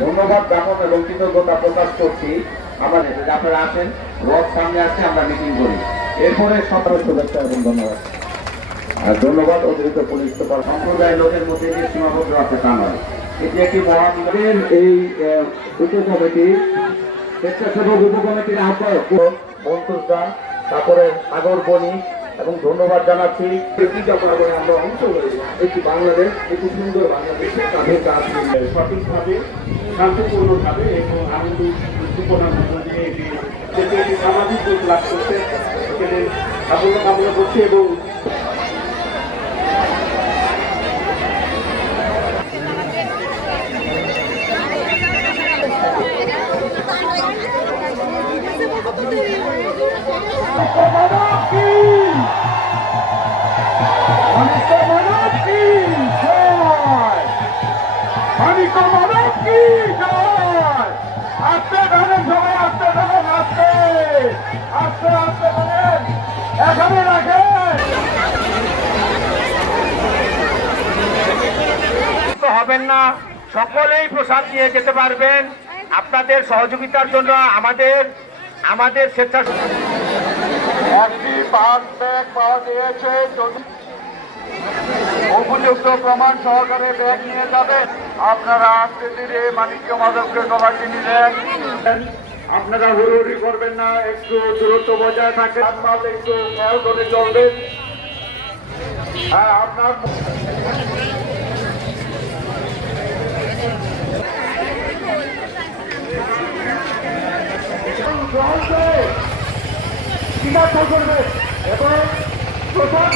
ধন্যবাদ জ্ঞাপন এবং কৃতজ্ঞতা প্রকাশ করছি। আমাদের আপনারা আসেন রথ সামনে আসছে আমরা মিটিং করি। এরপরে সকল শুভেচ্ছা এবং ধন্যবাদ। ধন্যবাদ অতিরিক্ত পুলিশ সুপার সম্প্রদায়ের লোকের মধ্যে যে সীমাবদ্ধ রাখতে তা নয়। এটি একটি মহাবিলের এই আহ, উপকমিটি স্বেচ্ছাসেবক উপকমিটির আহ্বায়ক। মন্ত্রদা তারপরে সাগর বণিক এবং ধন্যবাদ জানাচ্ছি করে আমরা অংশ হই একটি বাংলাদেশ, একটি সুন্দর বাংলাদেশে তাদের কাজ সঠিকভাবে, শান্তিপূর্ণভাবে এবং আনন্দ উদ্দীপনার দিয়ে এটি একটি সামাজিক রূপ লাভ করতে এখানে সাফল্য কামনা করছি এবং মানিক মানব হবেন না। সকলেই প্রসাদ নিয়ে যেতে পারবেন। আপনাদের সহযোগিতার জন্য আমাদের আমাদের স্বেচ্ছা একটি পাস ব্যাগ পাওয়া গিয়েছে উপযুক্ত প্রমাণ সহকারে ব্যাগ নিয়ে যাবেন আপনারা আস্তে ধীরে মানিক্য মাধবকে গলাটি নিলেন আপনারা হুড়ুহুড়ি করবেন না, একটু দূরত্ব বজায় থাকে একটু খেয়াল করে চলবেন হ্যাঁ আপনার চিকিৎসা করবে। এবং প্রথম